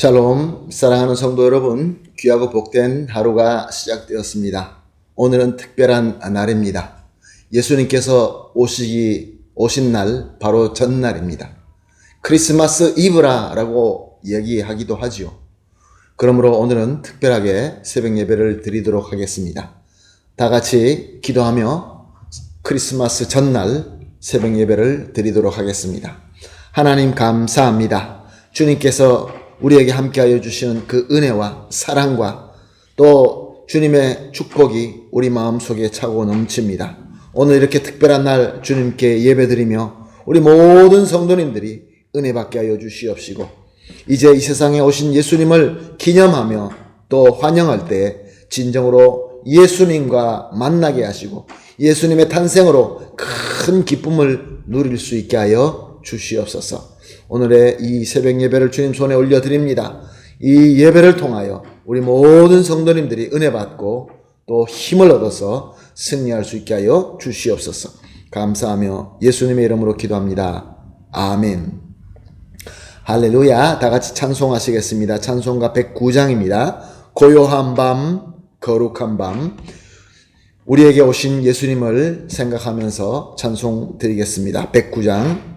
샬롬, 사랑하는 성도 여러분, 귀하고 복된 하루가 시작되었습니다. 오늘은 특별한 날입니다. 예수님께서 오신 날, 바로 전날입니다. 크리스마스 이브라라고 얘기하기도 하지요. 그러므로 오늘은 특별하게 새벽 예배를 드리도록 하겠습니다. 다 같이 기도하며 크리스마스 전날 새벽 예배를 드리도록 하겠습니다. 하나님 감사합니다. 주님께서 우리에게 함께하여 주시는 그 은혜와 사랑과 또 주님의 축복이 우리 마음속에 차고 넘칩니다. 오늘 이렇게 특별한 날 주님께 예배드리며 우리 모든 성도님들이 은혜 받게 하여 주시옵시고, 이제 이 세상에 오신 예수님을 기념하며 또 환영할 때 진정으로 예수님과 만나게 하시고 예수님의 탄생으로 큰 기쁨을 누릴 수 있게 하여 주시옵소서. 오늘의 이 새벽 예배를 주님 손에 올려드립니다. 이 예배를 통하여 우리 모든 성도님들이 은혜 받고 또 힘을 얻어서 승리할 수 있게 하여 주시옵소서. 감사하며 예수님의 이름으로 기도합니다. 아멘. 할렐루야. 다 같이 찬송하시겠습니다. 찬송가 109장입니다. 고요한 밤, 거룩한 밤. 우리에게 오신 예수님을 생각하면서 찬송 드리겠습니다. 109장.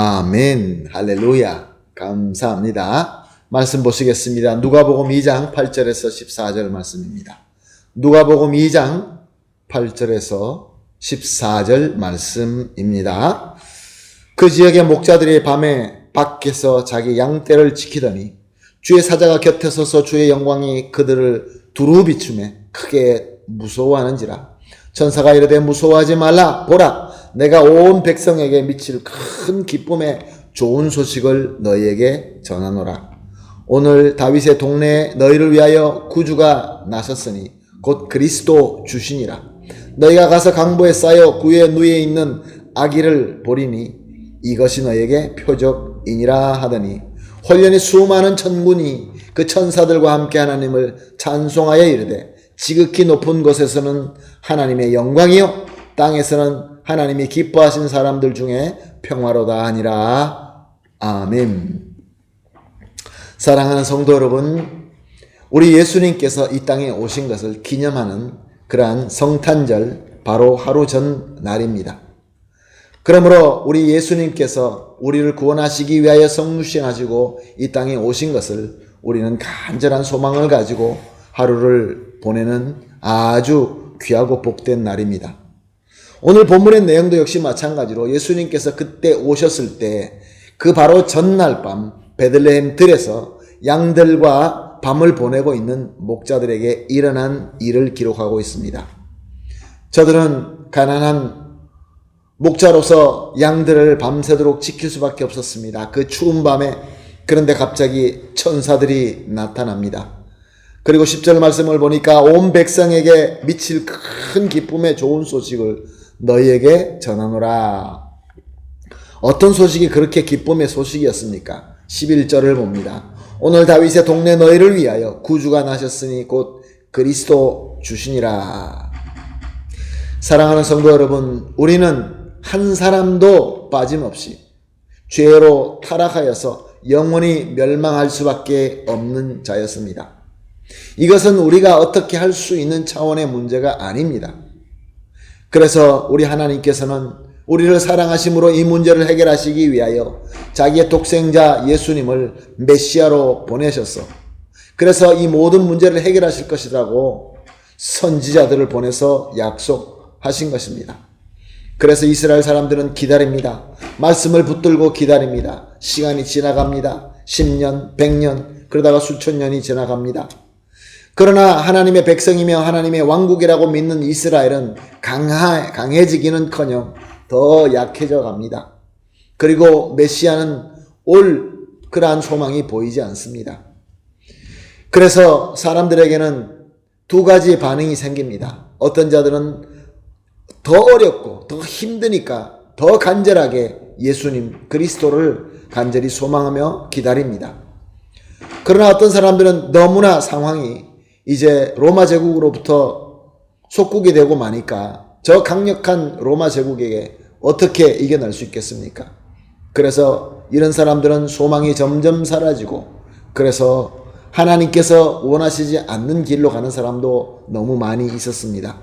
아멘. 할렐루야. 감사합니다. 말씀 보시겠습니다. 누가복음 2장 8절에서 14절 말씀입니다. 누가복음 2장 8절에서 14절 말씀입니다. 그 지역의 목자들이 밤에 밖에서 자기 양떼를 지키더니 주의 사자가 곁에 서서 주의 영광이 그들을 두루 비추매 크게 무서워하는지라. 천사가 이르되 무서워하지 말라. 보라, 내가 온 백성에게 미칠 큰 기쁨의 좋은 소식을 너희에게 전하노라. 오늘 다윗의 동네에 너희를 위하여 구주가 나셨으니 곧 그리스도 주시니라. 너희가 가서 강보에 쌓여 구에 누에 있는 아기를 보리니 이것이 너희에게 표적이니라 하더니 홀련히 수많은 천군이 그 천사들과 함께 하나님을 찬송하여 이르되 지극히 높은 곳에서는 하나님의 영광이요 땅에서는 하나님이 기뻐하신 사람들 중에 평화로다 하니라. 아멘. 사랑하는 성도 여러분, 우리 예수님께서 이 땅에 오신 것을 기념하는 그러한 성탄절 바로 하루 전 날입니다. 그러므로 우리 예수님께서 우리를 구원하시기 위하여 성육신하시고 이 땅에 오신 것을 우리는 간절한 소망을 가지고 하루를 보내는 아주 귀하고 복된 날입니다. 오늘 본문의 내용도 역시 마찬가지로 예수님께서 그때 오셨을 때 그 바로 전날 밤 베들레헴 들에서 양들과 밤을 보내고 있는 목자들에게 일어난 일을 기록하고 있습니다. 저들은 가난한 목자로서 양들을 밤새도록 지킬 수밖에 없었습니다. 그 추운 밤에. 그런데 갑자기 천사들이 나타납니다. 그리고 10절 말씀을 보니까 온 백성에게 미칠 큰 기쁨의 좋은 소식을 너희에게 전하노라. 어떤 소식이 그렇게 기쁨의 소식이었습니까? 11절을 봅니다. 오늘 다윗의 동네 너희를 위하여 구주가 나셨으니 곧 그리스도 주시니라. 사랑하는 성도 여러분, 우리는 한 사람도 빠짐없이 죄로 타락하여서 영원히 멸망할 수밖에 없는 자였습니다. 이것은 우리가 어떻게 할 수 있는 차원의 문제가 아닙니다. 그래서 우리 하나님께서는 우리를 사랑하심으로 이 문제를 해결하시기 위하여 자기의 독생자 예수님을 메시아로 보내셔서 그래서 이 모든 문제를 해결하실 것이라고 선지자들을 보내서 약속하신 것입니다. 그래서 이스라엘 사람들은 기다립니다. 말씀을 붙들고 기다립니다. 시간이 지나갑니다. 10년, 100년, 그러다가 수천 년이 지나갑니다. 그러나 하나님의 백성이며 하나님의 왕국이라고 믿는 이스라엘은 강해지기는커녕 더 약해져 갑니다. 그리고 메시아는 올 그러한 소망이 보이지 않습니다. 그래서 사람들에게는 두 가지 반응이 생깁니다. 어떤 자들은 더 어렵고 더 힘드니까 더 간절하게 예수님 그리스도를 간절히 소망하며 기다립니다. 그러나 어떤 사람들은 너무나 상황이 이제 로마 제국으로부터 속국이 되고 마니까 저 강력한 로마 제국에게 어떻게 이겨낼 수 있겠습니까? 그래서 이런 사람들은 소망이 점점 사라지고 그래서 하나님께서 원하시지 않는 길로 가는 사람도 너무 많이 있었습니다.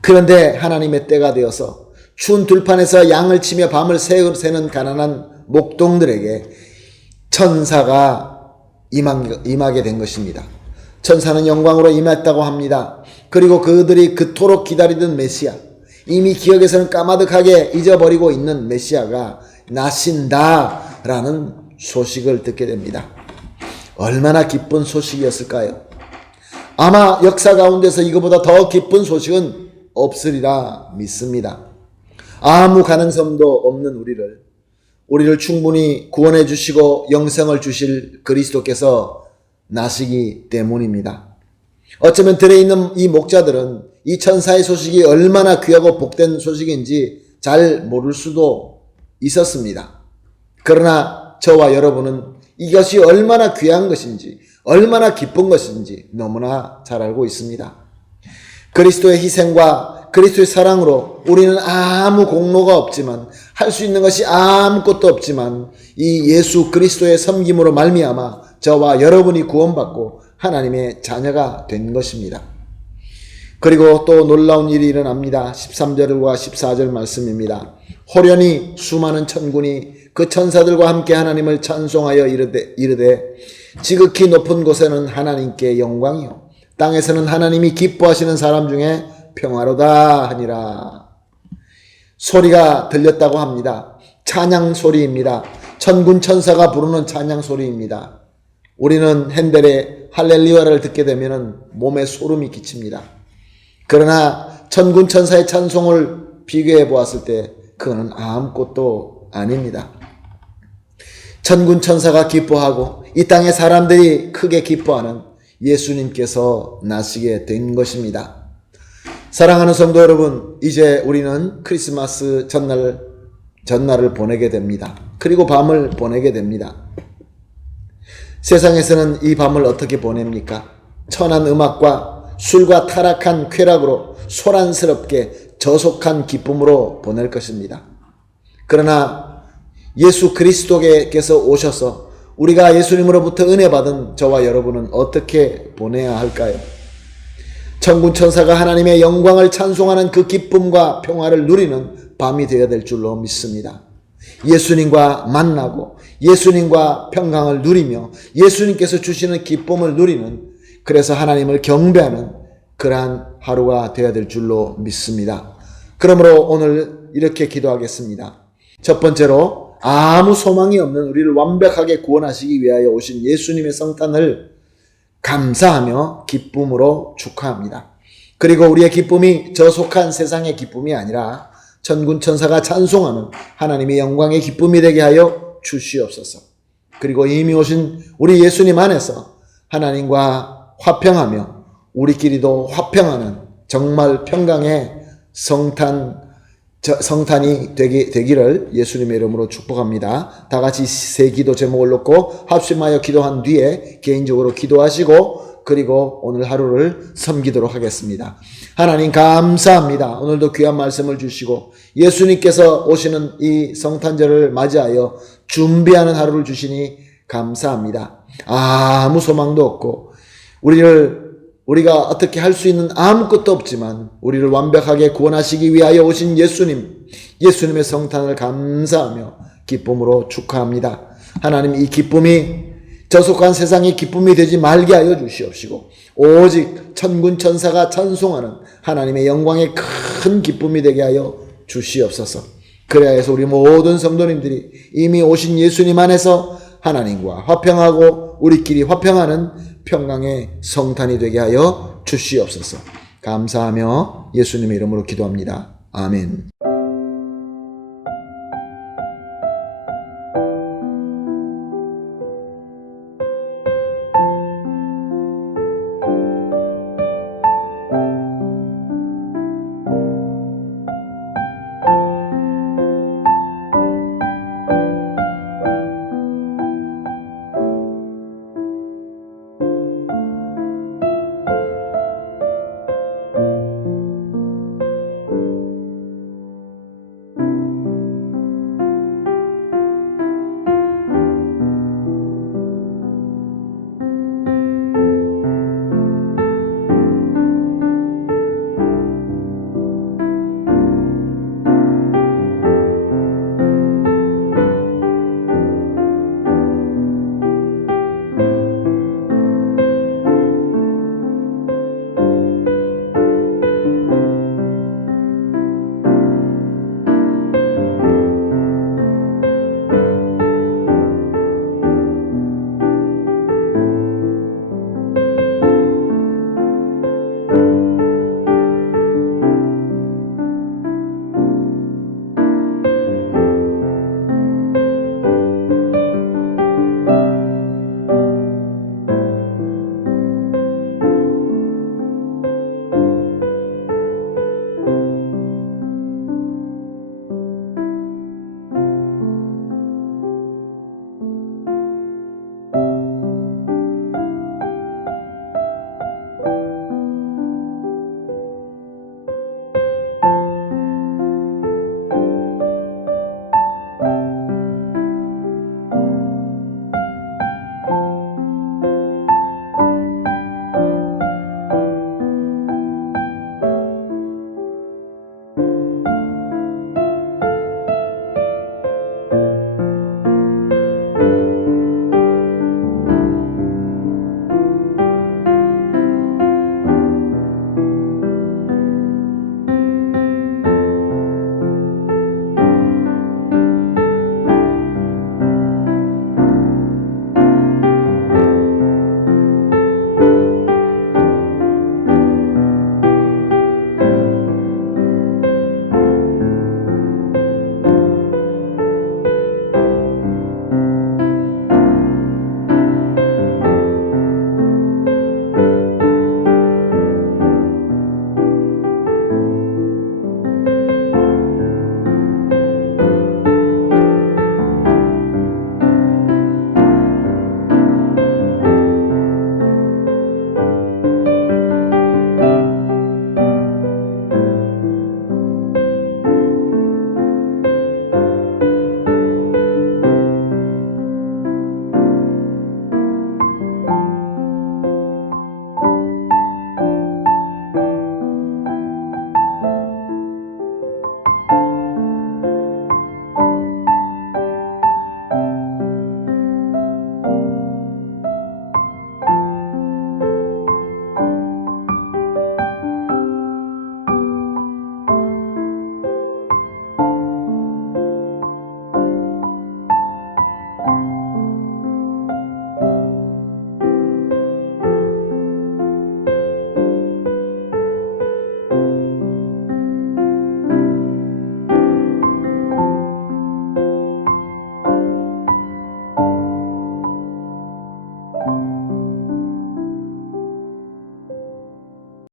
그런데 하나님의 때가 되어서 추운 들판에서 양을 치며 밤을 새는 가난한 목동들에게 천사가 임하게 된 것입니다. 천사는 영광으로 임했다고 합니다. 그리고 그들이 그토록 기다리던 메시아, 이미 기억에서는 까마득하게 잊어버리고 있는 메시아가 나신다라는 소식을 듣게 됩니다. 얼마나 기쁜 소식이었을까요? 아마 역사 가운데서 이거보다 더 기쁜 소식은 없으리라 믿습니다. 아무 가능성도 없는 우리를 충분히 구원해 주시고 영생을 주실 그리스도께서 나시기 때문입니다. 어쩌면 들에 있는 이 목자들은 이 천사의 소식이 얼마나 귀하고 복된 소식인지 잘 모를 수도 있었습니다. 그러나 저와 여러분은 이것이 얼마나 귀한 것인지 얼마나 기쁜 것인지 너무나 잘 알고 있습니다. 그리스도의 희생과 그리스도의 사랑으로 우리는 아무 공로가 없지만 할 수 있는 것이 아무것도 없지만 이 예수 그리스도의 섬김으로 말미암아 저와 여러분이 구원받고 하나님의 자녀가 된 것입니다. 그리고 또 놀라운 일이 일어납니다. 13절과 14절 말씀입니다. 호련히 수많은 천군이 그 천사들과 함께 하나님을 찬송하여 이르되 지극히 높은 곳에는 하나님께 영광이요 땅에서는 하나님이 기뻐하시는 사람 중에 평화로다 하니라. 소리가 들렸다고 합니다. 찬양 소리입니다. 천군 천사가 부르는 찬양 소리입니다. 우리는 핸델의 할렐루야를 듣게 되면 몸에 소름이 끼칩니다. 그러나 천군 천사의 찬송을 비교해 보았을 때 그거는 아무것도 아닙니다. 천군 천사가 기뻐하고 이 땅의 사람들이 크게 기뻐하는 예수님께서 나시게 된 것입니다. 사랑하는 성도 여러분, 이제 우리는 크리스마스 전날을 보내게 됩니다. 그리고 밤을 보내게 됩니다. 세상에서는 이 밤을 어떻게 보냅니까? 천한 음악과 술과 타락한 쾌락으로 소란스럽게 저속한 기쁨으로 보낼 것입니다. 그러나 예수 그리스도께서 오셔서 우리가 예수님으로부터 은혜 받은 저와 여러분은 어떻게 보내야 할까요? 천군 천사가 하나님의 영광을 찬송하는 그 기쁨과 평화를 누리는 밤이 되어야 될 줄로 믿습니다. 예수님과 만나고 예수님과 평강을 누리며 예수님께서 주시는 기쁨을 누리는, 그래서 하나님을 경배하는 그러한 하루가 되어야 될 줄로 믿습니다. 그러므로 오늘 이렇게 기도하겠습니다. 첫 번째로, 아무 소망이 없는 우리를 완벽하게 구원하시기 위하여 오신 예수님의 성탄을 감사하며 기쁨으로 축하합니다. 그리고 우리의 기쁨이 저속한 세상의 기쁨이 아니라 천군 천사가 찬송하는 하나님의 영광의 기쁨이 되게 하여 주시옵소서. 그리고 이미 오신 우리 예수님 안에서 하나님과 화평하며 우리끼리도 화평하는 정말 평강의 성탄이 되기를 예수님의 이름으로 축복합니다. 다 같이 세 기도 제목을 놓고 합심하여 기도한 뒤에 개인적으로 기도하시고 그리고 오늘 하루를 섬기도록 하겠습니다. 하나님 감사합니다. 오늘도 귀한 말씀을 주시고 예수님께서 오시는 이 성탄절을 맞이하여 준비하는 하루를 주시니 감사합니다. 아무 소망도 없고 우리가 어떻게 할 수 있는 아무것도 없지만 우리를 완벽하게 구원하시기 위하여 오신 예수님의 성탄을 감사하며 기쁨으로 축하합니다. 하나님, 이 기쁨이 저속한 세상의 기쁨이 되지 말게 하여 주시옵시고 오직 천군 천사가 찬송하는 하나님의 영광의 큰 기쁨이 되게 하여 주시옵소서. 그래야 해서 우리 모든 성도님들이 이미 오신 예수님 안에서 하나님과 화평하고 우리끼리 화평하는 평강의 성탄이 되게 하여 주시옵소서. 감사하며 예수님의 이름으로 기도합니다. 아멘.